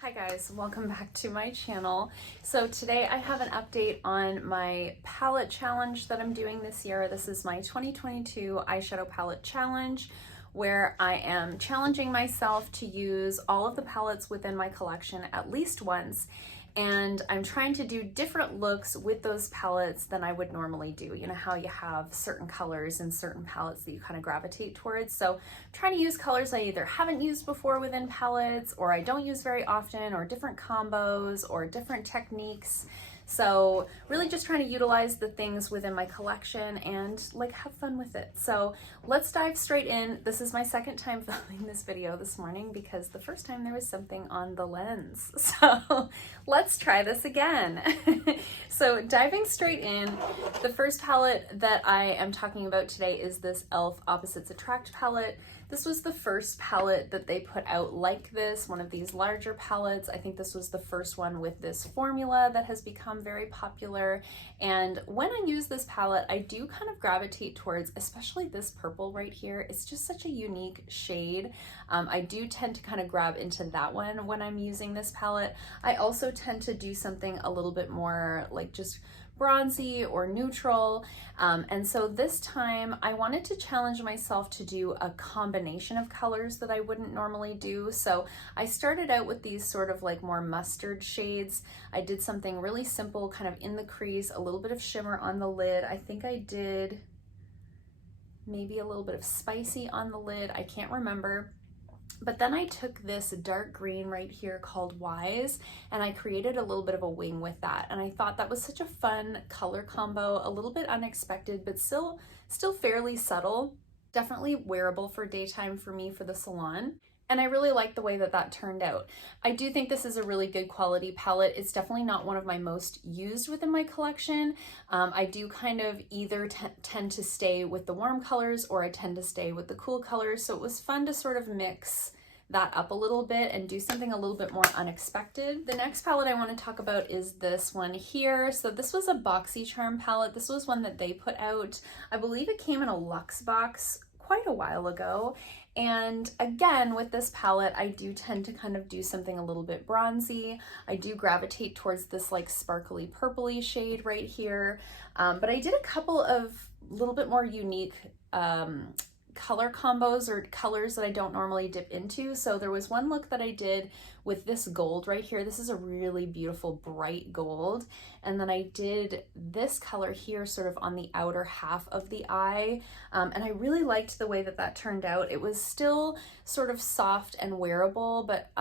Hi guys, welcome back to my channel. So today I have an update on my palette challenge that I'm doing this year. This is my 2022 eyeshadow palette challenge, where I am challenging myself to use all of the palettes within my collection at least once. And I'm trying to do different looks with those palettes than I would normally do. You know how you have certain colors and certain palettes that you kind of gravitate towards. So I'm trying to use colors I either haven't used before within palettes, or I don't use very often, or different combos, or different techniques. So really just trying to utilize the things within my collection and like have fun with it. So let's dive straight in. This is my second time filming this video this morning because the first time there was something on the lens. So let's try this again. So diving straight in, the first palette that I am talking about today is this e.l.f. Opposites Attract palette. This was the first palette that they put out like this, one of these larger palettes. I think this was the first one with this formula that has become very popular. And when I use this palette, I do kind of gravitate towards, especially this purple right here. It's just such a unique shade. I do tend to kind of grab into that one when I'm using this palette. I also tend to do something a little bit more like just bronzy or neutral, and so this time I wanted to challenge myself to do a combination of colors that I wouldn't normally do. So I started out with these sort of like more mustard shades. I did something really simple, kind of in the crease, a little bit of shimmer on the lid. I think I did maybe a little bit of spicy on the lid, I can't remember. But then I took this dark green right here called Wise, and I created a little bit of a wing with that. And I thought that was such a fun color combo, a little bit unexpected, but still fairly subtle. Definitely wearable for daytime for me for the salon. And I really like the way that that turned out. I do think this is a really good quality palette. It's definitely not one of my most used within my collection. I do kind of either tend to stay with the warm colors, or I tend to stay with the cool colors. So it was fun to sort of mix that up a little bit and do something a little bit more unexpected. The next palette I want to talk about is this one here. So this was a Boxycharm palette. This was one that they put out. I believe it came in a luxe box quite a while ago. And again, with this palette, I do tend to kind of do something a little bit bronzy. I do gravitate towards this like sparkly purpley shade right here. But I did a couple of little bit more unique color combos or colors that I don't normally dip into. So there was one look that I did with this gold right here. This is a really beautiful bright gold. And then I did this color here sort of on the outer half of the eye. And I really liked the way that that turned out. It was still sort of soft and wearable, but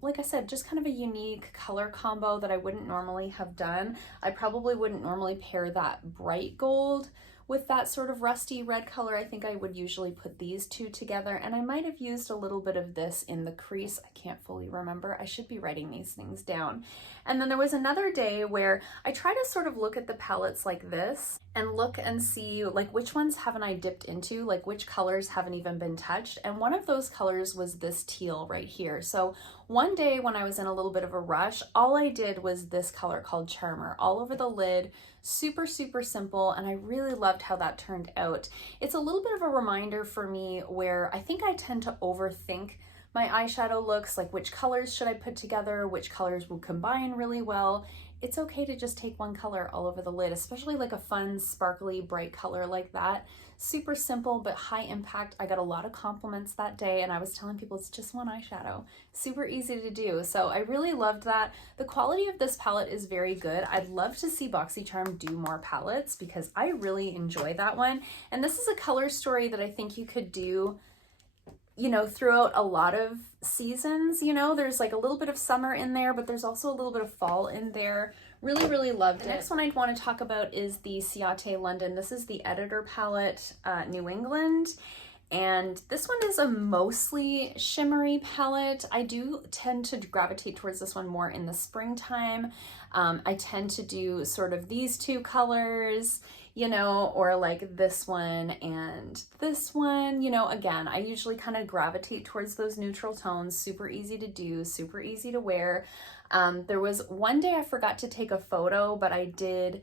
like I said, just kind of a unique color combo that I wouldn't normally have done. I probably wouldn't normally pair that bright gold with that sort of rusty red color. I think I would usually put these two together, and I might have used a little bit of this in the crease. I can't fully remember. I should be writing these things down. And then there was another day where I try to sort of look at the palettes like this and look and see like which ones haven't I dipped into, like which colors haven't even been touched. And one of those colors was this teal right here. So one day when I was in a little bit of a rush, all I did was this color called Charmer all over the lid. Super simple, and I really loved how that turned out. It's a little bit of a reminder for me where I think I tend to overthink my eyeshadow looks, like which colors should I put together, which colors will combine really well. It's okay to just take one color all over the lid, especially like a fun, sparkly, bright color like that. Super simple, but high impact. I got a lot of compliments that day, and I was telling people it's just one eyeshadow. Super easy to do. So I really loved that. The quality of this palette is very good. I'd love to see Boxycharm do more palettes because I really enjoy that one. And this is a color story that I think you could do, you know, throughout a lot of seasons. You know, there's like a little bit of summer in there, but there's also a little bit of fall in there. Really loved it. The next one I'd want to talk about is the Ciate London. This is the Editor palette, New England. And this one is a mostly shimmery palette. I do tend to gravitate towards this one more in the springtime. I tend to do sort of these two colors, you know, or like this one and this one, you know. Again, I usually kind of gravitate towards those neutral tones. Super easy to do, super easy to wear. There was one day I forgot to take a photo, but I did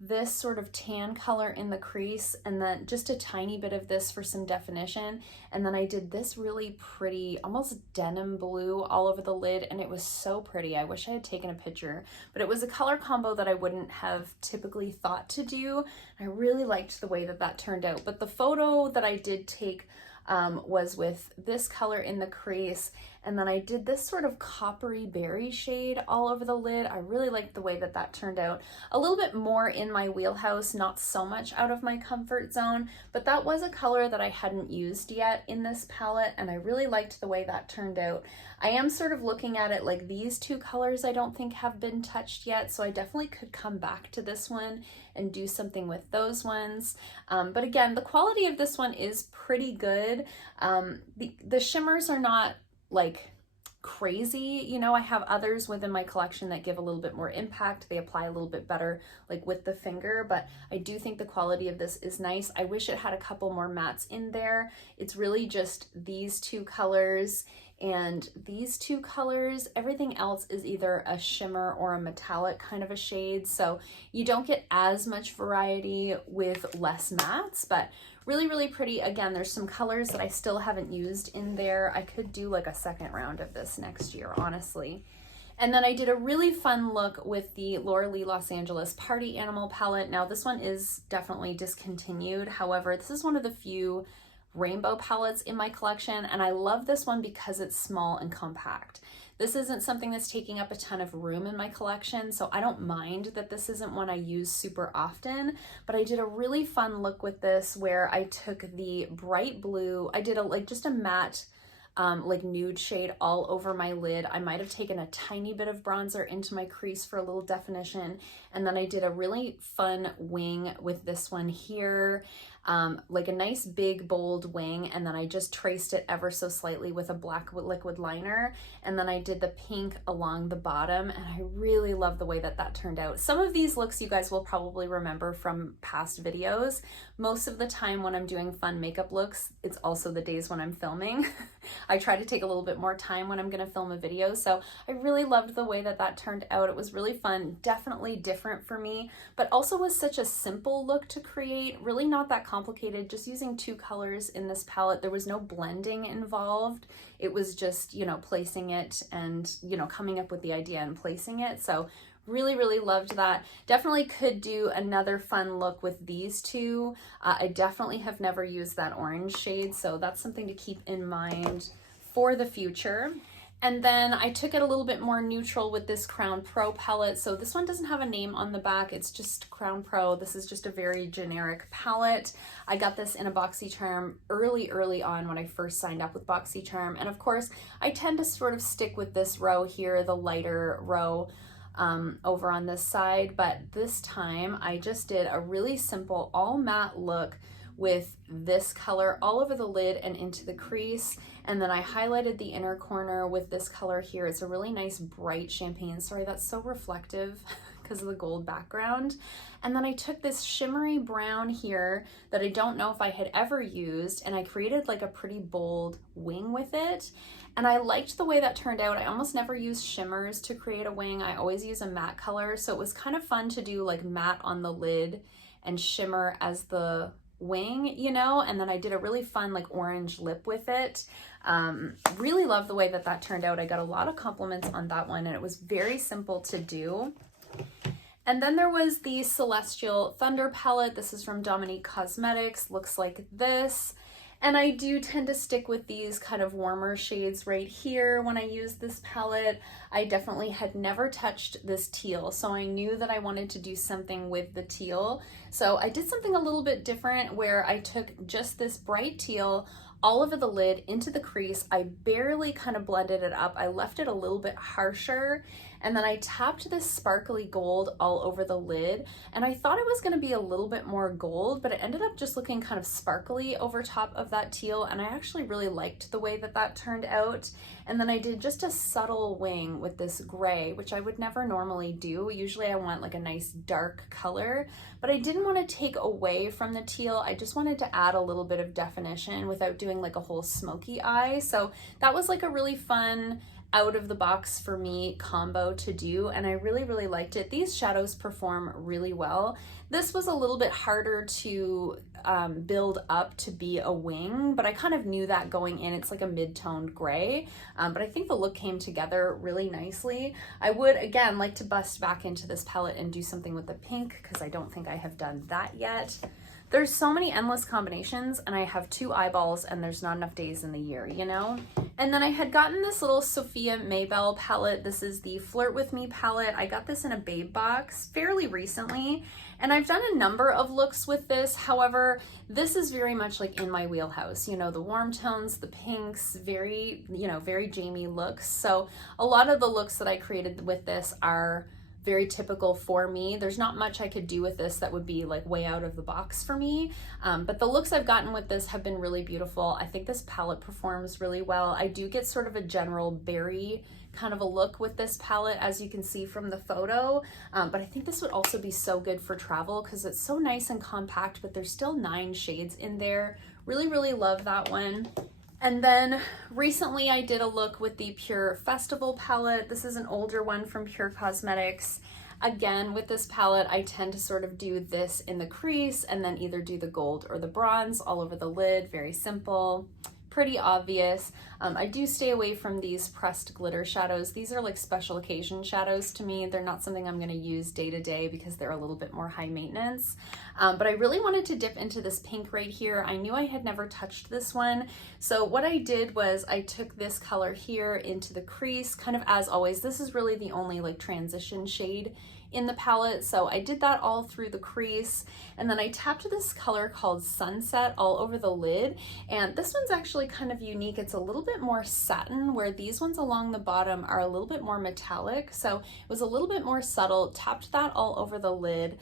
this sort of tan color in the crease, and then just a tiny bit of this for some definition. And then I did this really pretty, almost denim blue all over the lid, and it was so pretty. I wish I had taken a picture, but it was a color combo that I wouldn't have typically thought to do. I really liked the way that that turned out. But the photo that I did take was with this color in the crease, and then I did this sort of coppery berry shade all over the lid. I really liked the way that that turned out. A little bit more in my wheelhouse, not so much out of my comfort zone, but that was a color that I hadn't used yet in this palette, and I really liked the way that turned out. I am sort of looking at it like these two colors I don't think have been touched yet, so I definitely could come back to this one and do something with those ones. But again, the quality of this one is pretty good. The shimmers are not like crazy, you know. I have others within my collection that give a little bit more impact. They apply a little bit better like with the finger, but I do think the quality of this is nice. I wish it had a couple more mattes in there. It's really just these two colors and these two colors. Everything else is either a shimmer or a metallic kind of a shade, so you don't get as much variety with less mattes, but really pretty. Again, there's some colors that I still haven't used in there. I could do like a second round of this next year, honestly. And then I did a really fun look with the Laura Lee Los Angeles Party Animal palette. Now this one is definitely discontinued. However, this is one of the few rainbow palettes in my collection, and I love this one because it's small and compact. This isn't something that's taking up a ton of room in my collection, so I don't mind that this isn't one I use super often, but I did a really fun look with this where I took the bright blue, I did just a matte like nude shade all over my lid. I might have taken a tiny bit of bronzer into my crease for a little definition, and then I did a really fun wing with this one here, like a nice big bold wing, and then I just traced it ever so slightly with a black liquid liner, and then I did the pink along the bottom, and I really love the way that that turned out. Some of these looks you guys will probably remember from past videos. Most of the time when I'm doing fun makeup looks, it's also the days when I'm filming. I try to take a little bit more time when I'm going to film a video, so I really loved the way that that turned out. It was really fun, definitely different for me, but also was such a simple look to create, really not that complicated, just using two colors in this palette. There was no blending involved. It was just, you know, placing it and, you know, coming up with the idea and placing it. So really loved that. Definitely could do another fun look with these two. I definitely have never used that orange shade, so that's something to keep in mind for the future. And then I took it a little bit more neutral with this Crown Pro palette. So this one doesn't have a name on the back, it's just Crown Pro. This is just a very generic palette. I got this in a Boxycharm early on when I first signed up with Boxycharm. And of course, I tend to sort of stick with this row here, the lighter row over on this side. But this time I just did a really simple all matte look with this color all over the lid and into the crease. And then I highlighted the inner corner with this color here. It's a really nice bright champagne. Sorry, that's so reflective because of the gold background. And then I took this shimmery brown here that I don't know if I had ever used, and I created like a pretty bold wing with it. And I liked the way that turned out. I almost never use shimmers to create a wing. I always use a matte color. So it was kind of fun to do like matte on the lid and shimmer as the wing, you know. And then I did a really fun like orange lip with it. Really love the way that that turned out. I got a lot of compliments on that one, and it was very simple to do. And then there was the Celestial Thunder palette. This is from Dominique Cosmetics. Looks like this. And I do tend to stick with these kind of warmer shades right here when I use this palette. I definitely had never touched this teal, so I knew that I wanted to do something with the teal. So I did something a little bit different where I took just this bright teal all over the lid into the crease. I barely kind of blended it up. I left it a little bit harsher, and then I tapped this sparkly gold all over the lid, and I thought it was going to be a little bit more gold, but it ended up just looking kind of sparkly over top of that teal, and I actually really liked the way that that turned out. And then I did just a subtle wing with this gray, which I would never normally do. Usually I want like a nice dark color, but I didn't want to take away from the teal. I just wanted to add a little bit of definition without doing like a whole smoky eye. So that was like a really fun out of the box for me combo to do, and I really liked it. These shadows perform really well. This was a little bit harder to build up to be a wing, but I kind of knew that going in. It's like a mid-toned gray, but I think the look came together really nicely. I would, again, like to bust back into this palette and do something with the pink, because I don't think I have done that yet. There's so many endless combinations, and I have 2 eyeballs, and there's not enough days in the year, you know? And then I had gotten this little Sophia Mabelle palette. This is the Flirt With Me palette. I got this in a babe box fairly recently, and I've done a number of looks with this. However, this is very much like in my wheelhouse, you know, the warm tones, the pinks, very, you know, very Jamie looks. So a lot of the looks that I created with this are very typical for me. There's not much I could do with this that would be like way out of the box for me, but the looks I've gotten with this have been really beautiful. I think this palette performs really well. I do get sort of a general berry kind of a look with this palette, as you can see from the photo, but I think this would also be so good for travel because it's so nice and compact, but there's still 9 shades in there. Really love that one. And then recently I did a look with the Pur Festival palette. This is an older one from Pure Cosmetics. Again, with this palette, I tend to sort of do this in the crease and then either do the gold or the bronze all over the lid. Very simple, pretty obvious. I do stay away from these pressed glitter shadows. These are like special occasion shadows to me. They're not something I'm gonna use day to day because they're a little bit more high maintenance. But I really wanted to dip into this pink right here. I knew I had never touched this one. So what I did was I took this color here into the crease, kind of as always. This is really the only like transition shade in the palette. So I did that all through the crease, and then I tapped this color called Sunset all over the lid. And this one's actually kind of unique. It's a little bit more satin, where these ones along the bottom are a little bit more metallic. So it was a little bit more subtle. Tapped that all over the lid.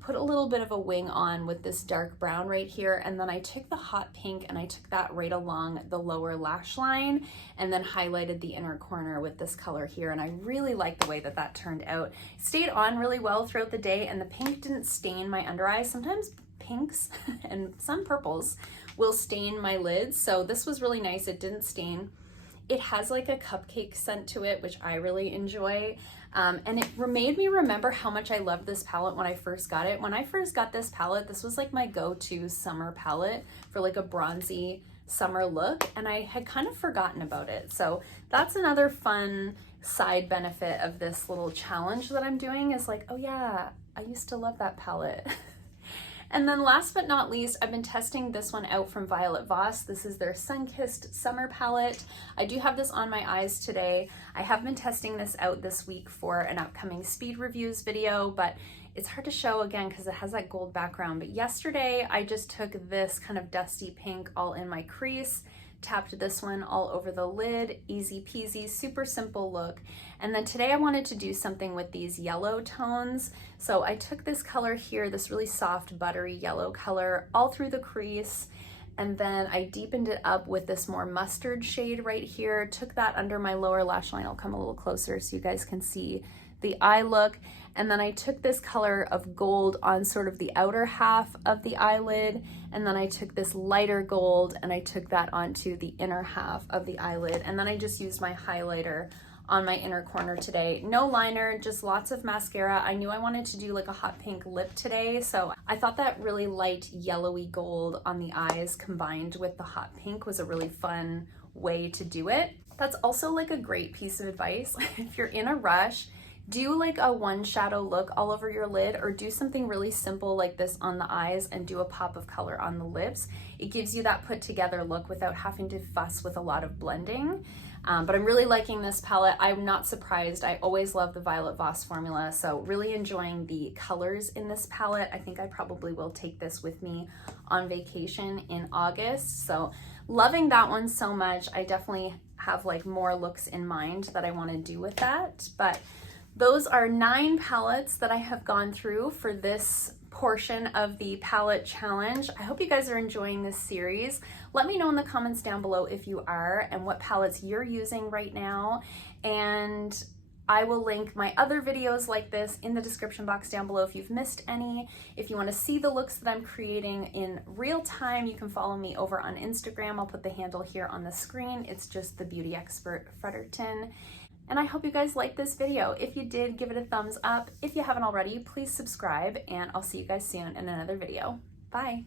Put a little bit of a wing on with this dark brown right here, and then I took the hot pink and I took that right along the lower lash line and then highlighted the inner corner with this color here, and I really like the way that that turned out. It stayed on really well throughout the day, and the pink didn't stain my under eyes. Sometimes pinks and some purples will stain my lids, so this was really nice. It didn't stain. It has like a cupcake scent to it, which I really enjoy. And it made me remember how much I loved this palette when I first got it. When I first got this palette, this was like my go-to summer palette for like a bronzy summer look, and I had kind of forgotten about it. So that's another fun side benefit of this little challenge that I'm doing, is like, oh yeah, I used to love that palette. And then last but not least, I've been testing this one out from Voss. This is their Sunkissed summer palette. I do have this on my eyes today. I have been testing this out this week for an upcoming speed reviews video, but it's hard to show again because it has that gold background. But yesterday I just took this kind of dusty pink all in my crease, tapped this one all over the lid, easy peasy, super simple look. And then today I wanted to do something with these yellow tones. So I took this color here, this really soft buttery yellow color, all through the crease, and then I deepened it up with this more mustard shade right here, took that under my lower lash line. I'll come a little closer so you guys can see the eye look. And then I took this color of gold on sort of the outer half of the eyelid, and then I took this lighter gold and I took that onto the inner half of the eyelid, and then I just used my highlighter on my inner corner today. No liner, just lots of mascara. I knew I wanted to do like a hot pink lip today, so I thought that really light yellowy gold on the eyes combined with the hot pink was a really fun way to do it. That's also like a great piece of advice. If you're in a rush, do like a one shadow look all over your lid, or do something really simple like this on the eyes and do a pop of color on the lips. It gives you that put together look without having to fuss with a lot of blending. But I'm really liking this palette. I'm not surprised. I always love the Violet Voss formula, so really enjoying the colors in this palette. I think I probably will take this with me on vacation in August. So loving that one so much. I definitely have like more looks in mind that I want to do with that. But those are 9 palettes that I have gone through for this portion of the palette challenge. I hope you guys are enjoying this series. Let me know in the comments down below if you are, and what palettes you're using right now. And I will link my other videos like this in the description box down below if you've missed any. If you want to see the looks that I'm creating in real time, you can follow me over on Instagram. I'll put the handle here on the screen. It's just TheBeautyExpertFredericton. And I hope you guys liked this video. If you did, give it a thumbs up. If you haven't already, please subscribe, and I'll see you guys soon in another video. Bye.